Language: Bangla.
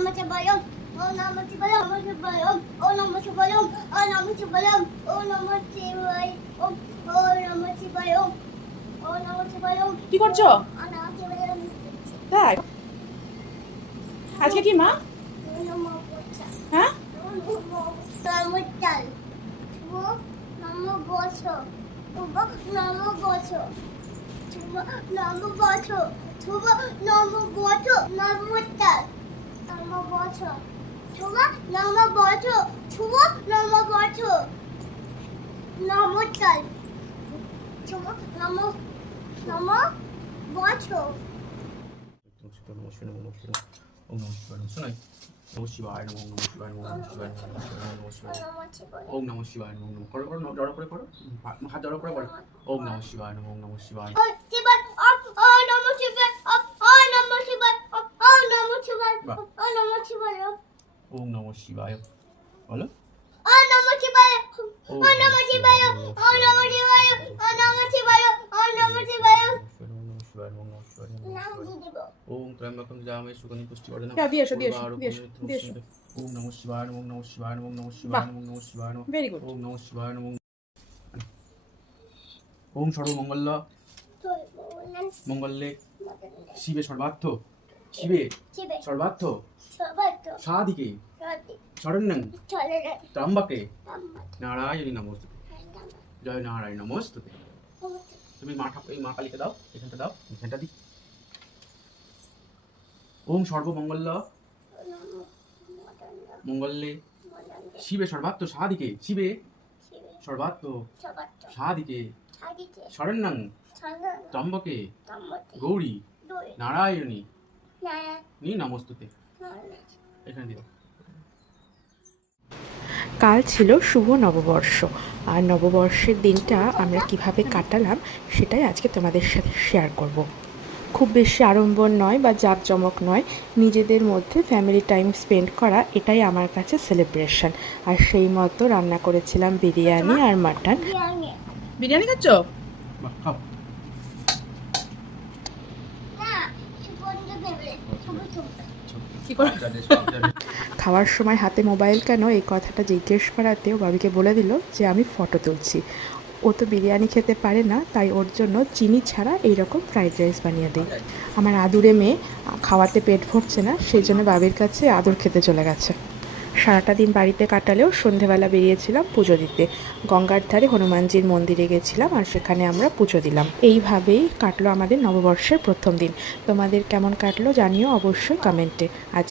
Namah Shivaya. Om Namah Shivaya. Namah Shivaya. Om Namah Shivaya. Om Namah Shivaya. Om Namah Shivaya. Om Namah Shivaya. Om Namah Shivaya. কি করছো? Om Namah Shivaya. তাই আজকে কি মা? Om Namah Bhocha. হ্যাঁ Namah Chal. Namah Bhocha. Namah Bhocha. Namah Bhocha. Namah Bhocha. Namah Chal. Namah Bhocha. Namah Bhocha. Namah Bhocha. Namah Chal. Namah Bhocha. ওম নমঃ শিবায় শোনাই নমঃ শিবায় নমঃ নমঃ শিবায় নমঃ নমঃ শিবায় নমঃ শিবায় নমঃ শিবায় ওম নমঃ শিবায় নমঃ নমঃ করো করো জড়ো করে করো হাত জড়ো করে বলো ওম নমঃ শিবায় নমঃ নমঃ শিবায় Namah Shivaya. Om Namah Shivaya. Om Namah Shivaya. Om Namah Shivaya. ওম নমঃ শিবায় বলো Om Namah Shivaya. Om Namah Shivaya. Om Namah Shivaya. Om Namah Shivaya. Om Namah Shivaya. নাম দিয়ে দেব। ওম ত্র্যম্বকং যামে সুগন্ধি পুষ্টিবর্ধনং হ্যাঁ, দিয়ে এসো, দিয়ে এসো, দিয়ে এসো, দিয়ে এসো। ওম নমঃ শিবায় নমঃ নমঃ শিবায় নমঃ নমঃ বাহ। শিবায় নমঃ নমঃ শিবায় নমঃ ভেরি গুড। ওম নমঃ শিবায় নমঃ ওম সর্বমঙ্গল তুই বলেন মঙ্গলে শিবে সর্বার্থ শিবে শিবে সর্বার্থ সবাই তো সাধিকে রাতে শরণ্যং চলে রে ত্র্যম্বকে আমরা নারায়ণী নমস্তুতে জয় নারায়ণ নমস্তুতে তুমি এই মা কালীকে দাও এখানটা দাও এখানটা দি ওম সর্বমঙ্গল মঙ্গলে শিবে সর্বাত্ম সাধিকে শিবে সর্বাত্ম সাধিকে শরণ্যং ত্র্যম্বকে গৌরী নারায়ণী নি নমস্তুতে এখানে দিও কাল ছিল শুভ নববর্ষ, আর নববর্ষের দিনটা আমরা কিভাবে কাটালাম সেটাই আজকে তোমাদের সাথে শেয়ার করব। খুব বেশি আড়ম্বর নয় বা জাঁকজমক নয়, নিজেদের মধ্যে ফ্যামিলি টাইম স্পেন্ড করা, এটাই আমার কাছে সেলিব্রেশন। আর সেই মতো রান্না করেছিলাম বিরিয়ানি আর মাটন। বিরিয়ানি খাচ্ছো? বাহ খাও না সুগন্ধ দেবে ছোট কি করে? খাওয়ার সময় হাতে মোবাইল কেন, এই কথাটা জিজ্ঞেস করাতে ও বাবিকে বলে দিল যে আমি ফটো তুলছি। ও তো বিরিয়ানি খেতে পারে না, তাই ওর জন্য চিনি ছাড়া এইরকম ফ্রাইড রাইস বানিয়ে দিই। আমার আদুরে মেয়ে খাওয়াতে পেট ভরছে না, সেই জন্য বাবির কাছে আদর খেতে চলে গেছে। সারাটা দিন বাড়িতে কাটালেও সন্ধেবেলা বেরিয়েছিলাম পুজো দিতে। গঙ্গার ধারে হনুমানজির মন্দিরে গেছিলাম, আর সেখানে আমরা পুজো দিলাম। এইভাবেই কাটলো আমাদের নববর্ষের প্রথম দিন। তোমাদের কেমন কাটলো জানিও অবশ্যই কমেন্টে। আজ